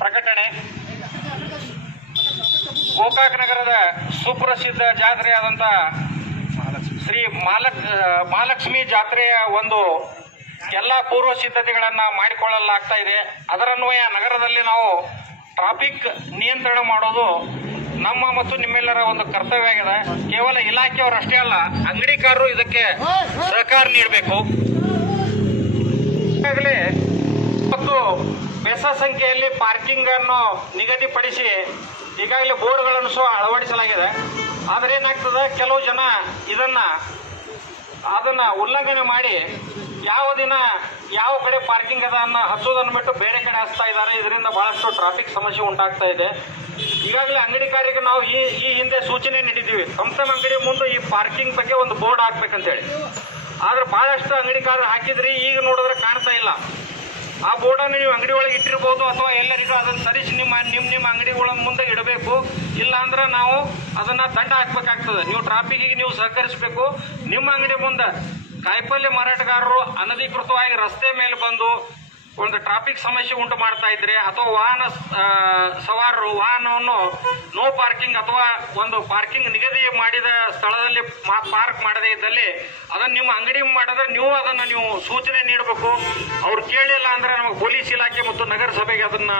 ಪ್ರಕಟಣೆ. ಗೋಕಾಕ್ ನಗರದ ಸುಪ್ರಸಿದ್ಧ ಜಾತ್ರೆಯಾದಂಥ ಶ್ರೀ ಮಾಲಕ್, ಮಹಾಲಕ್ಷ್ಮಿ ಜಾತ್ರೆಯ ಒಂದು ಎಲ್ಲ ಪೂರ್ವ ಸಿದ್ಧತೆಗಳನ್ನು ಮಾಡಿಕೊಳ್ಳಲಾಗ್ತಾ ಇದೆ. ಅದರನ್ವಯ ನಗರದಲ್ಲಿ ನಾವು ಟ್ರಾಫಿಕ್ ನಿಯಂತ್ರಣ ಮಾಡೋದು ನಮ್ಮ ಮತ್ತು ನಿಮ್ಮೆಲ್ಲರ ಒಂದು ಕರ್ತವ್ಯ ಆಗಿದೆ. ಕೇವಲ ಇಲಾಖೆಯವರಷ್ಟೇ ಅಲ್ಲ, ಅಂಗಡಿಕಾರರು ಇದಕ್ಕೆ ಸಹಕಾರ ನೀಡಬೇಕು. ಈಗಾಗಲೇ ಬೆಸ ಸಂಖ್ಯೆಯಲ್ಲಿ ಪಾರ್ಕಿಂಗ್ ಅನ್ನು ನಿಗದಿಪಡಿಸಿ ಈಗಾಗಲೇ ಬೋರ್ಡ್ಗಳನ್ನು ಸಹ ಅಳವಡಿಸಲಾಗಿದೆ. ಆದರೆ ಏನಾಗ್ತದೆ? ಕೆಲವು ಜನ ಇದನ್ನ, ಅದನ್ನ ಉಲ್ಲಂಘನೆ ಮಾಡಿ ಯಾವ ದಿನ ಯಾವ ಕಡೆ ಪಾರ್ಕಿಂಗ್ ಅದ ಅನ್ನ ಹಚ್ಚೋದನ್ನು ಬಿಟ್ಟು ಬೇರೆ ಕಡೆ ಹಚ್ತಾ ಇದ್ದಾರೆ. ಇದರಿಂದ ಬಹಳಷ್ಟು ಟ್ರಾಫಿಕ್ ಸಮಸ್ಯೆ ಉಂಟಾಗ್ತಾ ಇದೆ. ಈಗಾಗಲೇ ಅಂಗಡಿ ಕಾರ್ಯಕ್ಕೆ ನಾವು ಈ ಈ ಹಿಂದೆ ಸೂಚನೆ ನೀಡಿದ್ದೀವಿ. ತಮ್ಮ ಅಂಗಡಿ ಮುಂದೆ ಈ ಪಾರ್ಕಿಂಗ್ ಬಗ್ಗೆ ಒಂದು ಬೋರ್ಡ್ ಹಾಕ್ಬೇಕಂತೇಳಿ. ಆದ್ರೆ ಬಹಳಷ್ಟು ಅಂಗಡಿಕಾರರು ಹಾಕಿದ್ರಿ. ಈಗ ನೋಡಿದ್ರೆ ಆ ಬೋರ್ಡನ್ನು ನೀವು ಅಂಗಡಿ ಒಳಗೆ ಇಟ್ಟಿರ್ಬೋದು ಅಥವಾ ಎಲ್ಲರಿಗೂ ಅದನ್ನು ಸರಿಸಿ ನಿಮ್ಮ ನಿಮ್ಮ ನಿಮ್ಮ ಅಂಗಡಿಗಳ ಮುಂದೆ ಇಡಬೇಕು. ಇಲ್ಲಾಂದ್ರೆ ನಾವು ಅದನ್ನ ದಂಡ ಹಾಕ್ಬೇಕಾಗ್ತದೆ. ನೀವು ಟ್ರಾಫಿಕ್ಕಿಗೆ ನೀವು ಸಹಕರಿಸಬೇಕು. ನಿಮ್ಮ ಅಂಗಡಿ ಮುಂದೆ ಕಾಯಿಪಲ್ಯ ಮಾರಾಟಗಾರರು ಅನಧಿಕೃತವಾಗಿ ರಸ್ತೆ ಮೇಲೆ ಬಂದು ಒಂದು ಟ್ರಾಫಿಕ್ ಸಮಸ್ಯೆ ಉಂಟು ಮಾಡ್ತಾ ಇದ್ರೆ ಅಥವಾ ವಾಹನ ಸವಾರರು ವಾಹನವನ್ನು ನೋ ಪಾರ್ಕಿಂಗ್ ಅಥವಾ ಒಂದು ಪಾರ್ಕಿಂಗ್ ನಿಗದಿ ಮಾಡಿದ ಸ್ಥಳದಲ್ಲಿ ಪಾರ್ಕ್ ಮಾಡದೇ ಇದ್ದಲ್ಲಿ ಅದನ್ನು ನಿಮ್ಮ ಅಂಗಡಿ ಮಾಡಿದ್ರೆ ನೀವು ಅದನ್ನು ನೀವು ಸೂಚನೆ ನೀಡಬೇಕು. ಅವ್ರು ಕೇಳಿಲ್ಲ ಅಂದ್ರೆ ನಮಗೆ ಪೊಲೀಸ್ ಇಲಾಖೆ ಮತ್ತು ನಗರಸಭೆಗೆ ಅದನ್ನ